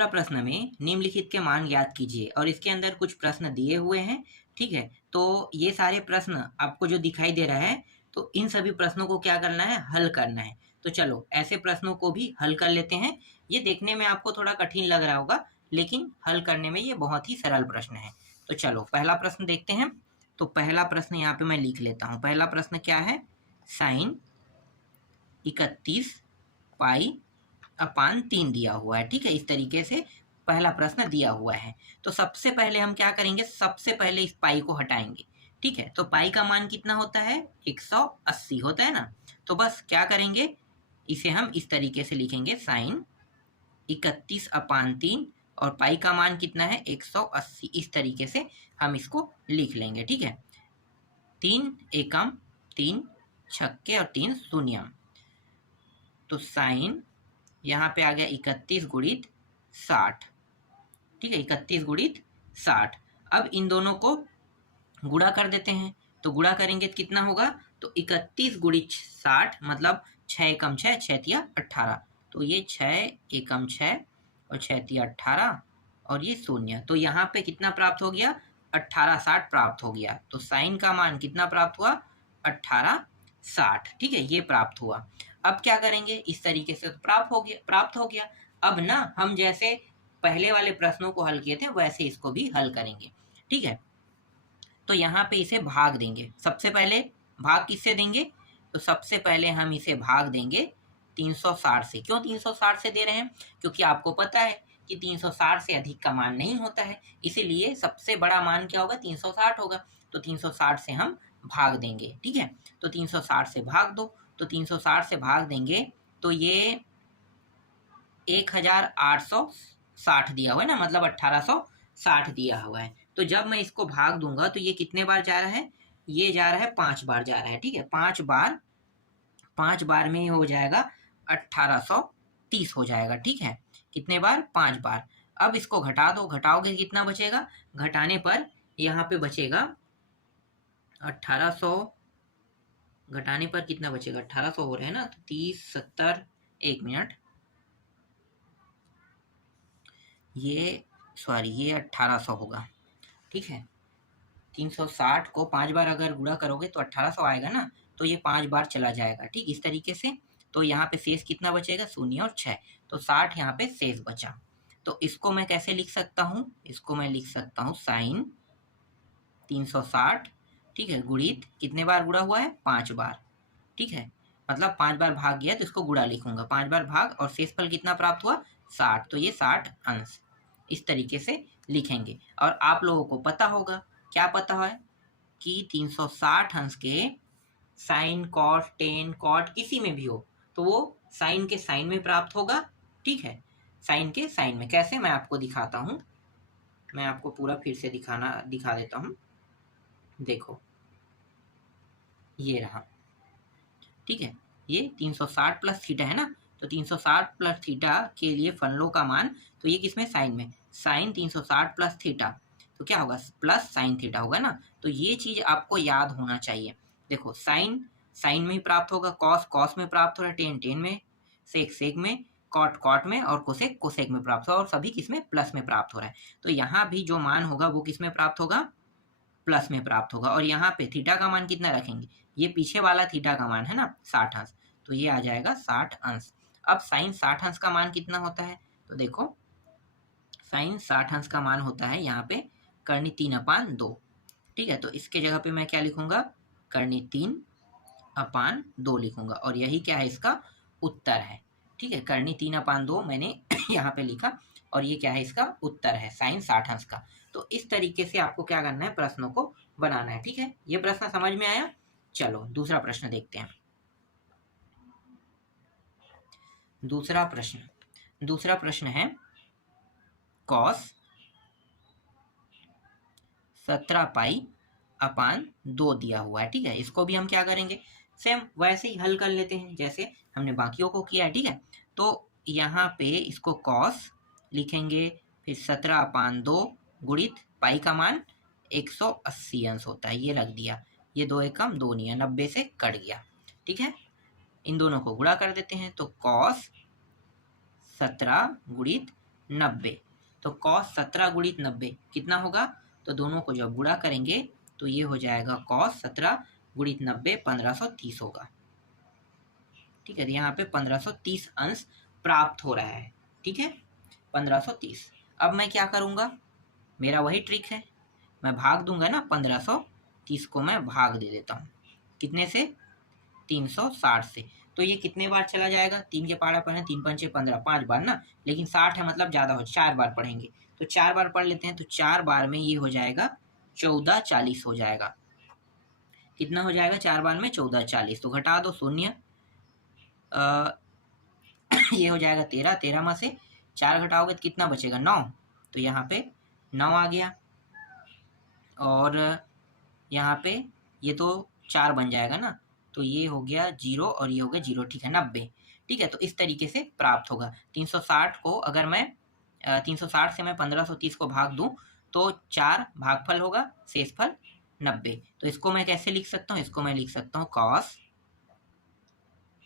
दूसरा प्रश्न में निम्नलिखित के मान ज्ञात कीजिए और इसके अंदर कुछ प्रश्न दिए हुए हैं। ठीक है, तो ये सारे प्रश्न आपको जो दिखाई दे रहा है, तो इन सभी प्रश्नों को क्या करना है, हल करना है। तो चलो ऐसे प्रश्नों को भी हल कर लेते हैं। ये देखने में आपको थोड़ा कठिन लग रहा होगा, लेकिन हल करने में ये बहुत ही सरल प्रश्न है। तो चलो पहला प्रश्न देखते हैं। तो पहला प्रश्न यहाँ पे मैं लिख लेता हूँ। पहला प्रश्न क्या है, साइन 31 पाई अपान 3 दिया हुआ है। ठीक है, इस तरीके से पहला प्रश्न दिया हुआ है। तो सबसे पहले हम क्या करेंगे, सबसे पहले इस पाई को हटाएंगे। ठीक है, तो पाई का मान कितना होता है, 180 होता है ना। तो बस क्या करेंगे, इसे हम इस तरीके से लिखेंगे, साइन 31 अपान 3 और पाई का मान कितना है, 180। इस तरीके से हम इसको लिख लेंगे। ठीक है, 3 एकम 3 छक्के और 3 शून्यम। तो साइन यहाँ पे आ गया 31 गुणित 60। ठीक है, 31 गुणित 60। अब इन दोनों को गुणा कर देते हैं। तो गुणा करेंगे तो कितना होगा, तो 31 गुणित 60 मतलब 6 एकम 6, 6 तिया 18। तो ये 6 एकम 6 और 6 तिया 18 और ये शून्य। तो यहाँ पे कितना प्राप्त हो गया, 1860 प्राप्त हो गया। तो साइन का मान कितना प्राप्त हुआ, 1860। ठीक है, ये प्राप्त हुआ। अब क्या करेंगे, इस तरीके से तो प्राप्त हो गया। अब ना हम जैसे पहले वाले प्रश्नों को हल किए थे वैसे इसको भी हल करेंगे। ठीक है, तो यहाँ पे इसे भाग देंगे। सबसे पहले भाग किससे देंगे, तो सबसे पहले हम इसे भाग देंगे 360 से। क्यों 360 से दे रहे हैं, क्योंकि आपको पता है कि 360 से अधिक का मान नहीं होता है, इसीलिए सबसे बड़ा मान क्या होगा, 360 होगा। तो 360 से हम भाग देंगे। ठीक है, तो 360 से भाग दो। तो 360 से भाग देंगे तो ये 1860 दिया हुआ है ना, मतलब 1860 दिया हुआ है। तो जब मैं इसको भाग दूंगा तो ये कितने बार जा रहा है, ये जा रहा है 5 बार जा रहा है। ठीक है, 5 बार में ये हो जाएगा 1830 हो जाएगा। ठीक है, कितने बार, 5 बार। अब इसको घटा दो, घटाओगे कितना बचेगा, घटाने पर यहाँ पे बचेगा 1800, घटाने पर कितना बचेगा, 1800 हो रहे हैं ना, तो 30 70, 1 मिनट, ये 1800 होगा। ठीक है, 360 को 5 बार अगर गुणा करोगे तो 1800 आएगा ना, तो ये 5 बार चला जाएगा। ठीक, इस तरीके से। तो यहाँ पे शेष कितना बचेगा, 0 और 6, तो 60 यहाँ पे शेष बचा। तो इसको मैं कैसे लिख सकता हूँ, इसको मैं लिख सकता हूँ साइन 360, ठीक है, गुणित कितने बार गुणा हुआ है, 5 बार। ठीक है, मतलब 5 बार भाग गया तो इसको गुणा लिखूंगा, 5 बार भाग और शेषफल कितना प्राप्त हुआ, 60। तो ये 60 अंश इस तरीके से लिखेंगे। और आप लोगों को पता होगा, क्या पता है कि 360 अंश के साइन कॉट टेन कॉट किसी में भी हो तो वो साइन के साइन में प्राप्त होगा। ठीक है, साइन के साइन में। कैसे, मैं आपको दिखाता हूँ, मैं आपको पूरा फिर से दिखा देता हूँ। देखो ये रहा। ठीक है, ये 360 प्लस थीटा है ना, तो 360 प्लस थीटा के लिए फनलो का मान, तो ये किसमें, साइन में, साइन 360 प्लस थीटा, तो क्या होगा, प्लस साइन थीटा होगा ना। तो ये चीज आपको याद होना चाहिए। देखो साइन साइन में ही प्राप्त होगा, कॉस कॉस में प्राप्त हो रहा है, टेन टेन में, सेक सेक में, कॉट कॉट में और कोसेक कोसेक में प्राप्त होगा, और सभी किसमें, प्लस में प्राप्त हो रहा है। तो यहाँ भी जो मान होगा वो किसमें प्राप्त होगा, प्लस में प्राप्त होगा। और यहाँ पे थीटा का मान कितना रखेंगे, ये पीछे वाला थीटा का मान है ना 60 अंश, तो ये आ जाएगा 60 अंश। अब साइन 60 अंश का मान कितना होता है, तो देखो साइन 60 अंश का मान होता है यहाँ पे करनी 3/2। ठीक है, तो इसके जगह पे मैं क्या लिखूंगा, करनी 3/2 लिखूंगा, और यही क्या है, इसका उत्तर है। ठीक है, करनी 3/2 मैंने यहाँ पे लिखा, और ये क्या है, इसका उत्तर है, साइन 60 अंश का। तो इस तरीके से आपको क्या करना है, प्रश्नों को बनाना है। ठीक है, ये प्रश्न समझ में आया। चलो दूसरा प्रश्न देखते हैं। दूसरा प्रश्न है कॉस 17 पाई अपान 2 दिया हुआ है। ठीक है, इसको भी हम क्या करेंगे, सेम वैसे ही हल कर लेते हैं जैसे हमने बाकियों को किया है। ठीक है, तो यहाँ पे इसको कॉस लिखेंगे, फिर 17/2 गुणित पाई का मान 180 अंश होता है, ये रख दिया, ये 2 एकम 2 नहीं है, 90 से कट गया। ठीक है, इन दोनों को गुणा कर देते हैं, तो कॉस 17 गुणित 90। तो cos 17 गुणित 90 कितना होगा? तो दोनों को जब गुणा करेंगे तो ये हो जाएगा cos 17 गुणित 90 1530 होगा। ठीक है, यहाँ पे 1530 अंश प्राप्त हो रहा है। ठीक है, 1530। अब मैं क्या करूँगा, मेरा वही ट्रिक है, मैं भाग दूंगा ना, 1530 को मैं भाग दे देता हूँ कितने से? 360 से। तो ये कितने बार चला जाएगा? 3 के पहाड़ा पढ़े, 3 पंचे 15, 5 बार ना, लेकिन 60 है मतलब ज़्यादा हो, 4 बार पढ़ेंगे। तो 4 बार पढ़ लेते हैं, तो 4 बार में ये हो जाएगा 1440 हो जाएगा। कितना हो जाएगा 4 बार में? 1440। तो घटा दो शून्य, ये हो जाएगा 13, 13 में से 4 घटाओगे तो कितना बचेगा? 9। तो यहाँ पे 9 आ गया, और यहाँ पे ये तो 4 बन जाएगा ना, तो ये हो गया 0 और ये हो गया 0। ठीक है, 90। ठीक है, तो इस तरीके से प्राप्त होगा। 360 को अगर मैं 360 से मैं 1530 को भाग दूं तो 4 भागफल होगा, शेषफल 90। तो इसको मैं कैसे लिख सकता हूँ? इसको मैं लिख सकता हूँ cos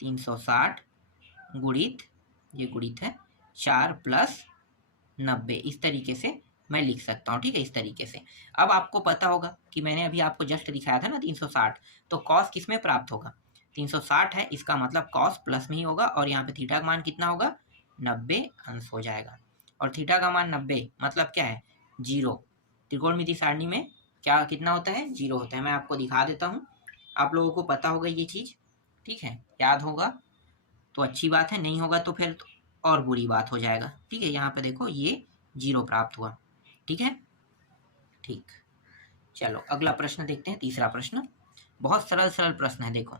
360 गुणित, ये गुणित है, 4 प्लस 90, इस तरीके से मैं लिख सकता हूँ। ठीक है, इस तरीके से। अब आपको पता होगा कि मैंने अभी आपको जस्ट दिखाया था ना 360, तो कॉस किस में प्राप्त होगा? 360 है, इसका मतलब कॉस प्लस में ही होगा, और यहाँ पे थीटा का मान कितना होगा? 90 अंश हो जाएगा। और थीटा का मान 90 मतलब क्या है? 0। त्रिकोणमिति सारणी में क्या कितना होता है? 0 होता है। मैं आपको दिखा देता हूँ, आप लोगों को पता होगा ये चीज़। ठीक है, याद होगा तो अच्छी बात है, नहीं होगा तो फिर तो और बुरी बात हो जाएगा। ठीक है, यहाँ पे देखो ये 0 प्राप्त हुआ। ठीक है, ठीक। चलो अगला प्रश्न देखते हैं, तीसरा प्रश्न। बहुत सरल सरल प्रश्न है, देखो।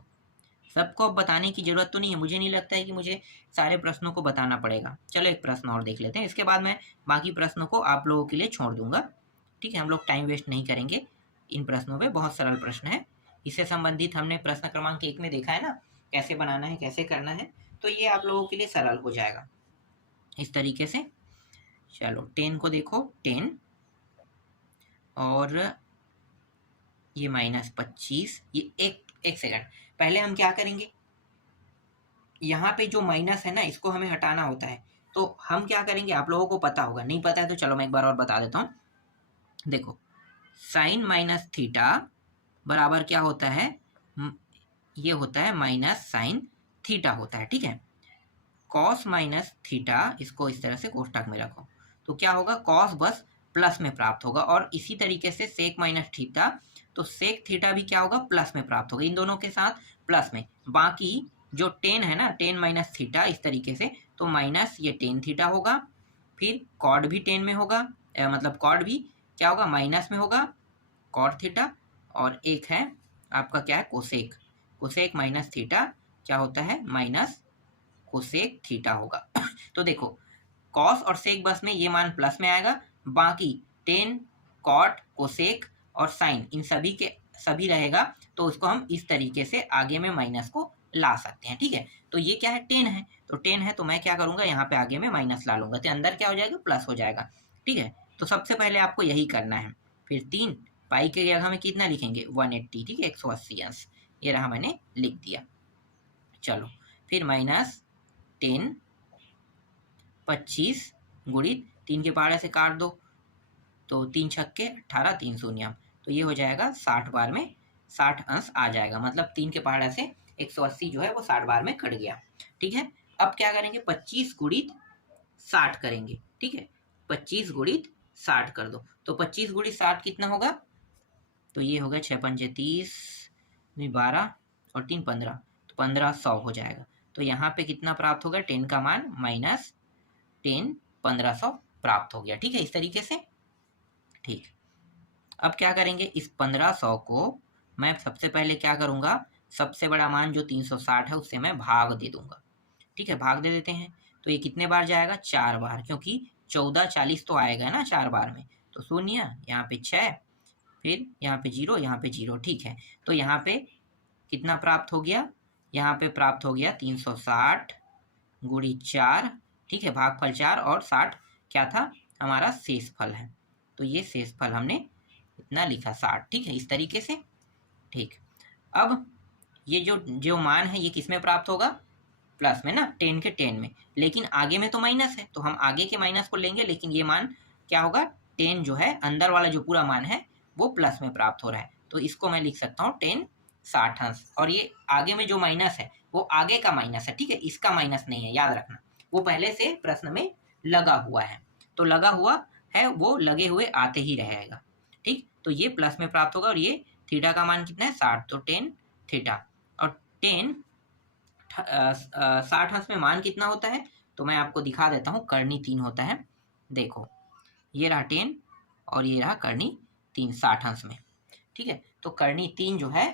सबको अब बताने की जरूरत तो नहीं है, मुझे नहीं लगता है कि मुझे सारे प्रश्नों को बताना पड़ेगा। चलो एक प्रश्न और देख लेते हैं, इसके बाद मैं बाकी प्रश्नों को आप लोगों के लिए छोड़ दूंगा। ठीक है, हम लोग टाइम वेस्ट नहीं करेंगे इन प्रश्नों पे, बहुत सरल प्रश्न है। इससे संबंधित हमने प्रश्न क्रमांक 1 में देखा है ना, कैसे बनाना है, कैसे करना है, तो ये आप लोगों के लिए सरल हो जाएगा इस तरीके से। चलो 10 को देखो, 10 और ये -25, ये एक सेकंड पहले हम क्या करेंगे, यहाँ पे जो माइनस है ना, इसको हमें हटाना होता है। तो हम क्या करेंगे, आप लोगों को पता होगा, नहीं पता है तो चलो मैं एक बार और बता देता हूँ। देखो साइन माइनस थीटा बराबर क्या होता है? ये होता है माइनस साइन थीटा होता है। ठीक है, कॉस माइनस थीटा, इसको इस तरह से कोष्टक में रखो, तो क्या होगा? कॉस बस प्लस में प्राप्त होगा, और इसी तरीके से सेक माइनस थीटा, तो सेक थीटा भी क्या होगा? प्लस में प्राप्त होगा, इन दोनों के साथ प्लस में। बाकी जो 10 है ना, 10 माइनस थीटा, इस तरीके से, तो माइनस ये 10 थीटा होगा, फिर कॉड भी 10 में होगा, मतलब कॉड भी क्या होगा? माइनस में होगा, कॉड थीटा, और एक है आपका क्या है? कोसेक। कोसेक माइनस थीटा क्या होता है? माइनस कोसेक थीटा होगा। तो देखो कॉस और सेक बस में ये मान प्लस में आएगा, बाकी 10 कॉट कोसेक और साइन इन सभी के सभी रहेगा, तो उसको हम इस तरीके से आगे में माइनस को ला सकते हैं। ठीक है, तो ये क्या है? 10 है, तो 10 है तो मैं क्या करूंगा, यहाँ पे आगे में माइनस ला लूंगा, तो अंदर क्या हो जाएगा? प्लस हो जाएगा। ठीक है, तो सबसे पहले आपको यही करना है। फिर 3 पाई के जगह में कितना लिखेंगे? 180। ठीक है, 180 अंश, ये रहा, मैंने लिख दिया। चलो फिर -10 25 गुणित 3 के पहाड़े से काट दो, तो 3 छक्के 18, 3 शून्य, तो ये हो जाएगा 60 बार में 60 अंश आ जाएगा, मतलब 3 के पहाड़े से 180 जो है वो 60 बार में कट गया। ठीक है, अब क्या करेंगे? 25 गुणित 60 करेंगे। ठीक है, 25 गुणित 60 कर दो, तो 25 गुणित 60 कितना होगा? तो ये होगा 6 पंचे 30, 12 और 3 15, तो 1500 हो जाएगा। तो यहाँ पे कितना प्राप्त होगा? 10 का मान माइनस 10, 1500 प्राप्त हो गया। ठीक है, इस तरीके से। ठीक, अब क्या करेंगे? इस 1500 को मैं सबसे पहले क्या करूंगा, सबसे बड़ा मान जो 360 है उससे मैं भाग दे दूंगा। ठीक है, भाग दे देते हैं, तो ये कितने बार जाएगा? 4 बार, क्योंकि 1440 तो आएगा ना 4 बार में, तो शून्य, यहाँ पे 6, फिर यहाँ पे 0, यहाँ पे 0। ठीक है, तो यहाँ पे कितना प्राप्त हो गया? यहाँ पे प्राप्त हो गया 360 गुणित 4। ठीक है, भागफल 4 और 60 क्या था? हमारा शेषफल है, तो ये शेषफल हमने इतना लिखा 60। ठीक है, इस तरीके से। ठीक, अब ये जो मान है ये किस में प्राप्त होगा? प्लस में ना, 10 के 10 में, लेकिन आगे में तो माइनस है तो हम आगे के माइनस को लेंगे, लेकिन ये मान क्या होगा, 10 जो है अंदर वाला जो पूरा मान है वो प्लस में प्राप्त हो रहा है, तो इसको मैं लिख सकता हूँ 10 60 अंश। और ये आगे में जो माइनस है वो आगे का माइनस है, ठीक है, इसका माइनस नहीं है, याद रखना, वो पहले से प्रश्न में लगा हुआ है, तो लगा हुआ है वो लगे हुए आते ही रहेगा, ठीक। तो ये प्लस में प्राप्त होगा और ये थीटा का मान कितना है 60, तो 10 थीटा। और 10 60 अंश में मान कितना होता है, तो मैं आपको दिखा देता हूँ, करनी 3 होता है। देखो ये रहा 10 और ये रहा करनी 3 60 अंश में, ठीक है। तो करनी 3 जो है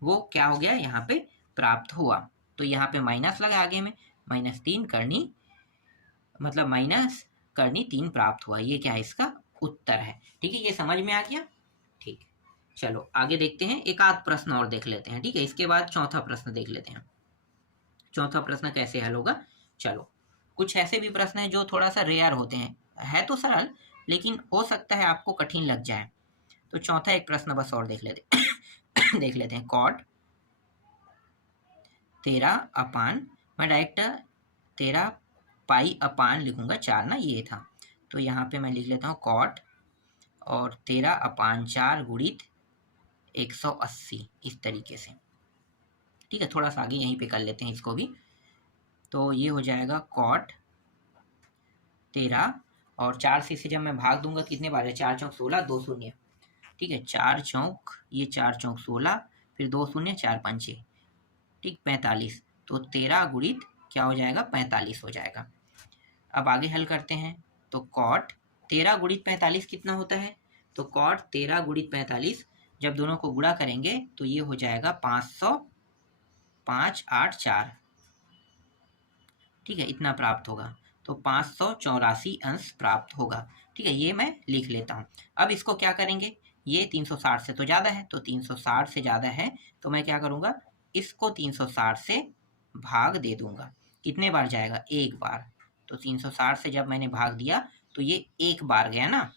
वो क्या हो गया, यहाँ पे प्राप्त हुआ, तो यहाँ पे माइनस लगा आगे में, -3 करनी, मतलब माइनस करनी 3 प्राप्त हुआ, ये क्या है, इसका उत्तर है, ठीक है। ये समझ में आ गया, ठीक। चलो आगे देखते हैं, एक आध प्रश्न और देख लेते हैं, ठीक है, इसके बाद चौथा प्रश्न देख लेते हैं। चौथा प्रश्न कैसे हल होगा, चलो कुछ ऐसे भी प्रश्न हैं जो थोड़ा सा रेयर होते हैं, है तो सरल लेकिन हो सकता है आपको कठिन लग जाए, तो चौथा एक प्रश्न बस और देख लेते देख लेते हैं। कॉट 13/, मैं डायरेक्ट 13 पाई अपान लिखूंगा, 4 ना ये था, तो यहाँ पे मैं लिख लेता हूँ कॉट और 13/4 गुणित 180 इस तरीके से, ठीक है। थोड़ा सा आगे यहीं पे कर लेते हैं इसको भी, तो ये हो जाएगा कॉट 13 और 4 से इसे जब मैं भाग दूंगा कितने बार है, 4 चौक 16, 2 शून्य, ठीक है, 4 चौक, ये 4 चौक 16, फिर 2 शून्य, 4 पंचे, ठीक, 45, तो 13 गुणित क्या हो जाएगा, 45 हो जाएगा। अब आगे हल करते हैं, तो कॉट 13 गुणित 45 कितना होता है, तो कॉट 13 गुणित 45 जब दोनों को गुणा करेंगे तो ये हो जाएगा 584, ठीक है, इतना प्राप्त होगा, तो 584 अंश प्राप्त होगा, ठीक है, ये मैं लिख लेता हूँ। अब इसको क्या करेंगे, ये 360 से तो ज़्यादा है, तो 360 से ज़्यादा है तो मैं क्या करूँगा, इसको 360 से भाग दे दूंगा, कितने बार जाएगा, एक बार, तो 360 से जब मैंने भाग दिया तो ये एक बार गया ना,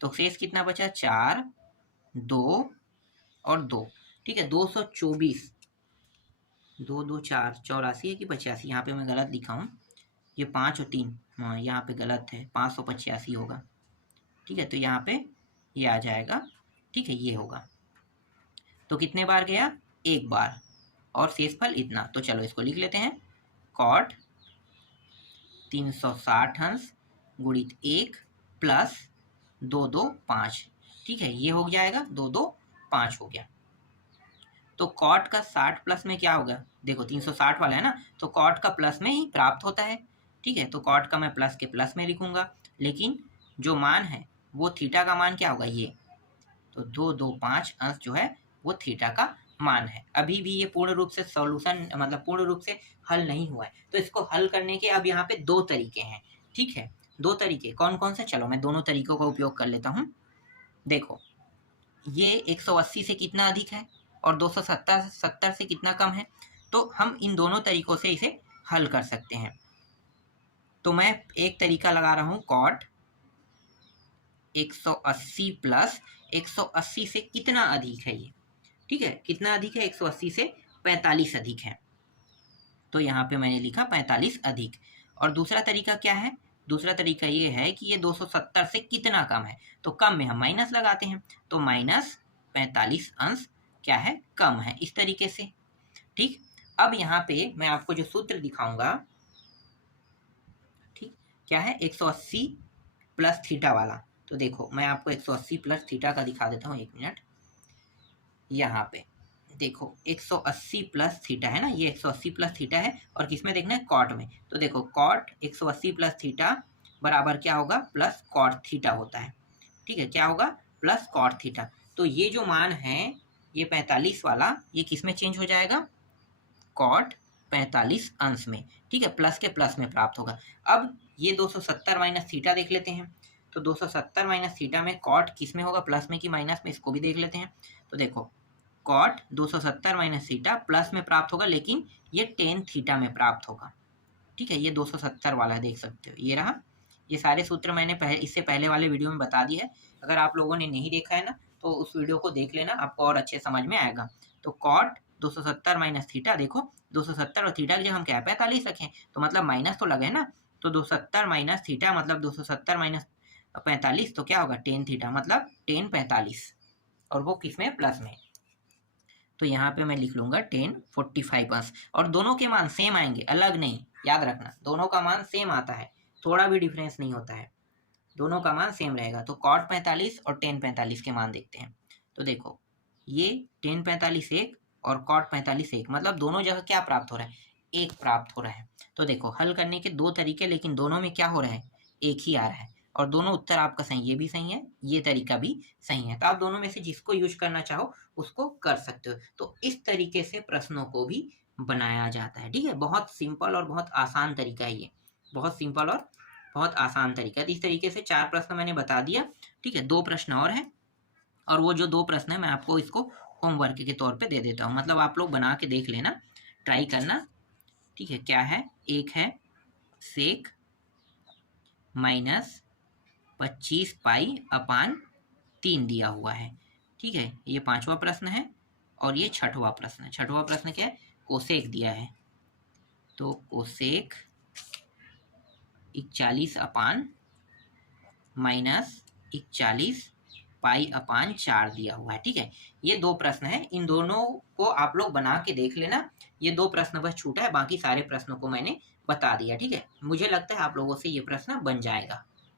तो शेष कितना बचा, 4 2 और 2, ठीक है, 224, 2 2 4 84 है कि 85, यहाँ पे मैं गलत लिखा हूँ, ये 5 और 3, हाँ यहाँ पे गलत है, 585 होगा, ठीक है, तो यहाँ पे ये आ जाएगा, ठीक है, ये होगा, तो कितने बार गया, एक बार, और शेषफल इतना, तो चलो इसको लिख लेते हैं, कॉट 360 अंश गुणित 1 प्लस 2 2 5, ठीक है, ये हो जाएगा 2 2 5 हो गया। तो कॉट का 60 प्लस में क्या होगा, देखो 360 वाला है ना, तो कॉट का प्लस में ही प्राप्त होता है, ठीक है, तो कॉट का मैं प्लस के प्लस में लिखूंगा, लेकिन जो मान है वो थीटा का मान क्या होगा, ये, तो 2 2 5 अंश जो है वो थीटा का मान है। अभी भी ये पूर्ण रूप से सॉल्यूशन, मतलब पूर्ण रूप से हल नहीं हुआ है, तो इसको हल करने के अब यहाँ पे 2 तरीके हैं, ठीक है, 2 तरीके कौन कौन से, चलो मैं दोनों तरीकों का उपयोग कर लेता हूँ। देखो ये 180 से कितना अधिक है और 270 से कितना कम है, तो हम इन दोनों तरीकों से इसे हल कर सकते हैं। तो मैं एक तरीका लगा रहा हूँ, कॉट 180 प्लस 180 से कितना अधिक है ये, ठीक है, कितना अधिक है, 180 से 45 अधिक है, तो यहाँ पे मैंने लिखा 45 अधिक। और दूसरा तरीका क्या है, दूसरा तरीका ये है कि ये 270 से कितना कम है, तो कम में हम माइनस लगाते हैं, तो -45 अंश क्या है, कम है, इस तरीके से, ठीक। अब यहाँ पे मैं आपको जो सूत्र दिखाऊंगा, ठीक, क्या है, 180 प्लस थीटा वाला, तो देखो मैं आपको 180 प्लस थीटा का दिखा देता हूँ, 1 मिनट, यहाँ पे देखो 180 प्लस थीटा है ना, ये 180 प्लस थीटा है, और किसमें देखना है, कॉट में, तो देखो कॉट 180 प्लस थीटा बराबर क्या होगा, प्लस कॉट थीटा होता है, ठीक है, क्या होगा, प्लस कॉट थीटा। तो ये जो मान है ये 45 वाला, ये किस में चेंज हो जाएगा, कॉट 45 अंश में, ठीक है, प्लस के प्लस में प्राप्त होगा। अब ये 270 माइनस थीटा देख लेते हैं, तो 270 माइनस थीटा में कॉट किस में होगा, प्लस में कि माइनस में, इसको भी देख लेते हैं। तो देखो कॉट 270 माइनस थीटा प्लस में प्राप्त होगा, लेकिन ये टेन थीटा में प्राप्त होगा, ठीक है, ये 270 वाला है, देख सकते हो, ये रहा। ये सारे सूत्र मैंने इससे पहले वाले वीडियो में बता दिए है, अगर आप लोगों ने नहीं देखा है ना तो उस वीडियो को देख लेना, आपको और अच्छे समझ में आएगा। तो कॉट 270 माइनस थीटा, देखो 270 और थीटा की जगह हम क्या 45 रखें, तो मतलब माइनस तो लगे ना, तो 270 माइनस थीटा मतलब 270 माइनस 45, तो क्या होगा टेन थीटा मतलब टेन 45, और वो किसमें प्लस में। तो यहाँ पे मैं लिख लूंगा 1045 और दोनों के मान सेम आएंगे, अलग नहीं, याद रखना दोनों का मान सेम आता है, थोड़ा भी डिफरेंस नहीं होता है, दोनों का मान सेम रहेगा। तो cot 45 और tan 45 के मान देखते हैं। तो देखो ये tan 45 एक और cot 45 एक, मतलब दोनों जगह क्या प्राप्त हो रहा है, एक प्राप्त हो रहा है। तो देखो हल करने के दो तरीके, लेकिन दोनों में क्या हो रहा है, एक ही आ रहा है, और दोनों उत्तर आपका सही, ये भी सही है, ये तरीका भी सही है। तो आप दोनों में से जिसको यूज करना चाहो उसको कर सकते हो। तो इस तरीके से प्रश्नों को भी बनाया जाता है, ठीक है। बहुत सिंपल और बहुत आसान तरीका है ये, बहुत सिंपल और बहुत आसान तरीका है। इस तरीके से 4 प्रश्न मैंने बता दिया, ठीक है। 2 प्रश्न और हैं, और वो जो 2 प्रश्न है मैं आपको इसको होमवर्क के तौर पे दे देता हूँ, मतलब आप लोग बना के देख लेना, ट्राई करना, ठीक है। क्या है, एक है सेक माइनस 25 पाई अपान 3 दिया हुआ है, ठीक है। ये 5वां प्रश्न है, और ये 6वां प्रश्न है। 6वां प्रश्न क्या है, कोसेक दिया है, तो कोसेक 41 अपान माइनस 41 पाई अपान 4 दिया हुआ है, ठीक है। ये 2 प्रश्न है, इन दोनों को आप लोग बना के देख लेना। ये 2 प्रश्न बस छूटा है, बाकी सारे प्रश्नों को मैंने बता दिया, ठीक है। मुझे लगता है आप लोगों से ये प्रश्न बन जाएगा।